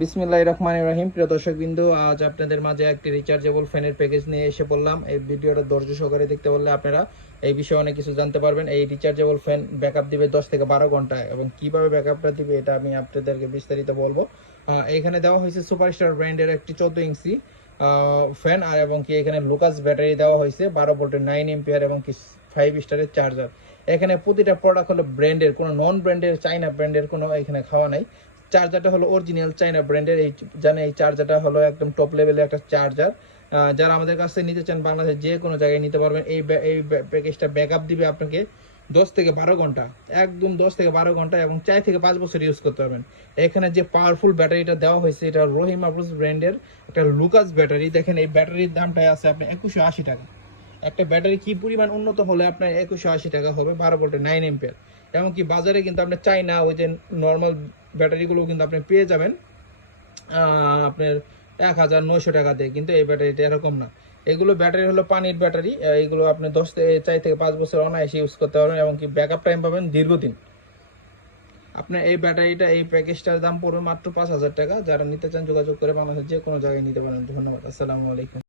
বিসমিল্লাহির রহমানির রহিম। প্রিয় দর্শকবৃন্দ, আজ আপনাদের মাঝে একটি রিচার্জেবল ফ্যানের প্যাকেজ নিয়ে এসে পড়লাম। এই ভিডিওটা ধৈর্য সহকারে দেখতে বললে আপনারা এই বিষয়ে অনেক কিছু জানতে পারবেন। এই রিচার্জেবল ফ্যান ব্যাকআপ দিবে 10 থেকে 12 ঘন্টা, এবং কিভাবে ব্যাকআপটা দিবে এটা আমি আপনাদেরকে বিস্তারিত বলবো। এখানে দেওয়া হয়েছে সুপারস্টার ব্র্যান্ডের একটি 14 ইঞ্চি ফ্যান, আর এবং কি এখানে লুকাস ব্যাটারি দেওয়া হয়েছে 12 ভোল্টের 9 এম্পিয়ার এবং কি 5 স্টারের চার্জার। এখানে প্রতিটা প্রোডাক্ট হলো ব্র্যান্ডের, কোনো নন ব্র্যান্ডের চাইনা ব্র্যান্ডের কোনো এখানে খাওয়া নাই। চার্জারটা হলো অরিজিনাল চাইনা ব্র্যান্ডের। এই জানে এই চার্জারটা হলো একদম টপ লেভেলের একটা চার্জার। যারা আমাদের কাছ থেকে নিতে চান বাংলাদেশের যে কোনো জায়গায় নিতে পারবেন। এই প্যাকেজটা ব্যাকআপ দিবে আপনাকে 10 থেকে 12 ঘন্টা, একদম 10 থেকে 12 ঘন্টা, এবং 4 থেকে 5 বছর ইউজ করতে পারবেন। এখানে যে পাওয়ারফুল ব্যাটারিটা দেওয়া হয়েছে এটা রহিম আফরোজ ব্র্যান্ডের একটা লুকাস ব্যাটারি। দেখেন এই ব্যাটারির দামটাই আছে আপনার 2180 টাকা। একটা ব্যাটারি কি পরিমাণ উন্নত হলে আপনার 2180 টাকা হবে 12 ভোল্টের 9 এম্পিয়ার। এমনকি বাজারে কিন্তু আপনি চাইনা ওই যে নর্মাল ব্যাটারিগুলো কিন্তু আপনি পেয়ে যাবেন আপনার 1900 টাকা দিয়ে, কিন্তু এই ব্যাটারিটা এরকম না। এগুলো ব্যাটারি হলো পানির ব্যাটারি। এগুলো আপনি 4 থেকে 5 বছর অনায়াসে ইউজ করতে পারবেন, এবং কি ব্যাকআপ টাইম পাবেন দীর্ঘদিন। আপনার এই ব্যাটারিটা, এই প্যাকেজটার দাম পড়বে মাত্র 5000 টাকা। যারা নিতে চান যোগাযোগ করে বাংলাদেশের যে কোনো জায়গায় নিতে পারেন। ধন্যবাদ। আসসালামু আলাইকুম।